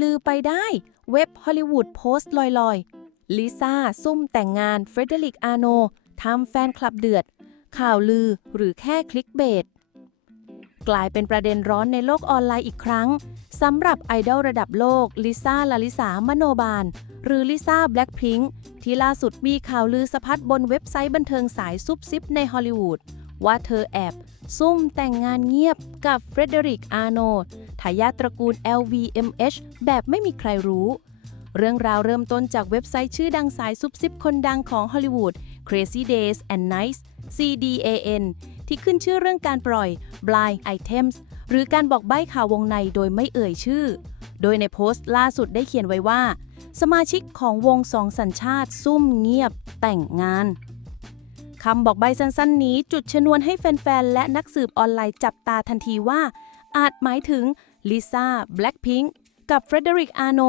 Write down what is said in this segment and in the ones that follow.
ลือไปได้ เว็บฮอลลีวูดโพสต์ลอยๆ ลิซ่าซุ่มแต่งงานเฟรเดริกอาโนทำแฟนคลับเดือด ข่าวลือหรือแค่คลิกเบสกลายเป็นประเด็นร้อนในโลกออนไลน์อีกครั้งสำหรับไอดอลระดับโลกลิซ่าลาลิสามโนบาล หรือลิซ่าแบล็ p พิง k ที่ล่าสุดมีข่าวลือสะพัดบนเว็บไซต์บันเทิงสายซุบซิบในฮอลลีวูดว่าเธอแอบ ซุ่มแต่งงานเงียบกับเฟรเดริก อาโนทายาทตระกูล LVMH แบบไม่มีใครรู้ เรื่องราวเริ่มต้นจากเว็บไซต์ชื่อดังสายซุบซิบคนดังของฮอลลีวูด Crazy Days and Nights CDAN ที่ขึ้นชื่อเรื่องการปล่อย blind items หรือการบอกใบ้ข่าววงในโดยไม่เอ่ยชื่อ โดยในโพสต์ล่าสุดได้เขียนไว้ว่า สมาชิกของวงสองสัญชาติซุ่มเงียบแต่งงาน คำบอกใบสั้นๆ นี้จุดชนวนให้แฟนๆ และนักสืบออนไลน์จับตาทันทีว่า อาจหมายถึงลิซ่าแบล็ p พิง k กับเฟรเดริกอาโน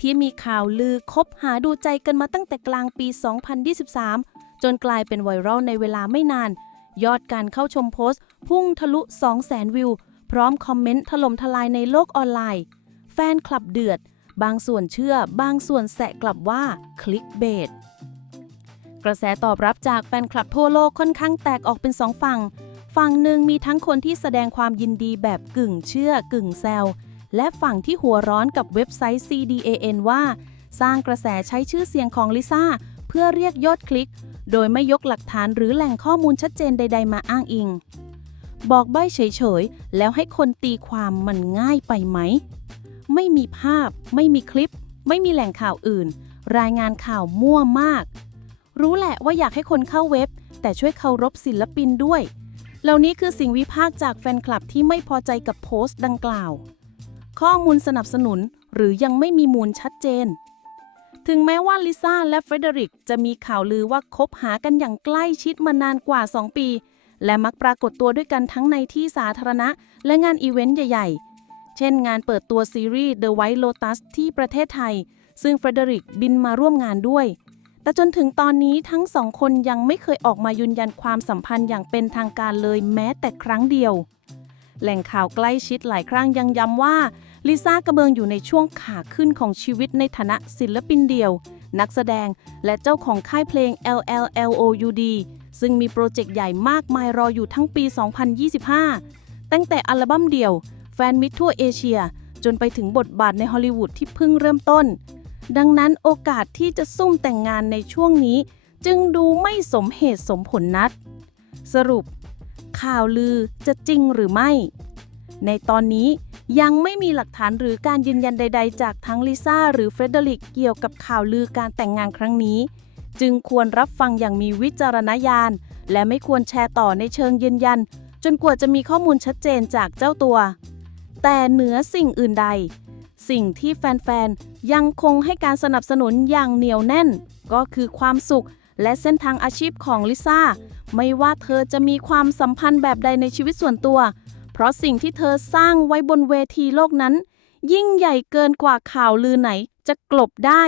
ที่มีข่าวลือคบหาดูใจกันมาตั้งแต่กลางปี 2023 จนกลายเป็นไวรัลในเวลาไม่นาน ยอดการเข้าชมโพสต์ พุ่งทะลุ 200,000 วิว พร้อมคอมเมนต์ถล่มทลายในโลกออนไลน์ แฟนคลับเดือด บางส่วนเชื่อ บางส่วนแสะกลับว่าคลิกเบสก ระแสตอบรับจากแฟนคลับทั่วโลกค่อนข้างแตกออกเป็นสองฝั่ง ฝั่งหนึ่งมีทั้งคนที่แสดงความยินดีแบบกึ่งเชื่อกึ่งแซว และฝั่งที่หัวร้อนกับเว็บไซต์ CDAN ว่า สร้างกระแสใช้ชื่อเสียงของลิซ่าเพื่อเรียกยอดคลิก โดยไม่ยกหลักฐานหรือแหล่งข้อมูลชัดเจนใด ๆ มาอ้างอิง บอกใบ้เฉยๆ แล้วให้คนตีความมันง่ายไปไหม ไม่มีภาพ ไม่มีคลิป ไม่มีแหล่งข่าวอื่น รายงานข่าวมั่วมาก รู้แหละว่าอยากให้คนเข้าเว็บ แต่ช่วยเคารพศิลปินด้วย เหล่านี้คือสิ่งวิพากษ์จากแฟนคลับที่ไม่พอใจกับโพสต์ดังกล่าว ข้อมูลสนับสนุนหรือยังไม่มีมูลชัดเจน ถึงแม้ว่าลิซ่าและเฟรเดริกจะมีข่าวลือว่าคบหากันอย่างใกล้ชิดมานานกว่า 2 ปี และมักปรากฏตัวด้วยกันทั้งในที่สาธารณะ และงานอีเวนต์ใหญ่ ๆ เช่น งานเปิดตัวซีรีส์ The White Lotus ที่ประเทศไทย ซึ่งเฟรเดริกบินมาร่วมงานด้วย แต่จนถึงตอนนี้ทั้งสองคนยังไม่เคยออกมายืนยันความสัมพันธ์อย่างเป็นทางการเลยแม้แต่ครั้งเดียว แหล่งข่าวใกล้ชิดหลายครั้งยังย้ำว่าลิซ่ากระเบิงอยู่ในช่วงขาขึ้นของชีวิตในฐานะศิลปินเดี่ยว นักแสดงและเจ้าของค่ายเพลง LLLOUD ซึ่งมีโปรเจกต์ใหญ่มากมายรออยู่ทั้งปี 2025 ตั้งแต่อัลบั้มเดี่ยว แฟนมิตรทั่วเอเชีย จนไปถึงบทบาทในฮอลลีวูดที่เพิ่งเริ่มต้น ดังนั้นโอกาสที่จะซุ่มแต่งงานในช่วงนี้ จึงดูไม่สมเหตุสมผลนัด สรุป ข่าวลือจะจริงหรือไม่ ในตอนนี้ยังไม่มีหลักฐานหรือการยืนยันใด ๆ จากทั้งลิซ่าหรือเฟรเดริกเกี่ยวกับข่าวลือการแต่งงานครั้งนี้ จึงควรรับฟังอย่างมีวิจารณญาณ และไม่ควรแชร์ต่อในเชิงยืนยัน จนกว่าจะมีข้อมูลชัดเจนจากเจ้าตัว แต่เหนือสิ่งอื่นใด สิ่งที่แฟนๆ ยังคงให้การสนับสนุนอย่างเหนียวแน่น ก็คือความสุขและเส้นทางอาชีพของลิซ่า ไม่ว่าเธอจะมีความสัมพันธ์แบบใดในชีวิตส่วนตัว เพราะสิ่งที่เธอสร้างไว้บนเวทีโลกนั้น ยิ่งใหญ่เกินกว่าข่าวลือไหนจะกลบได้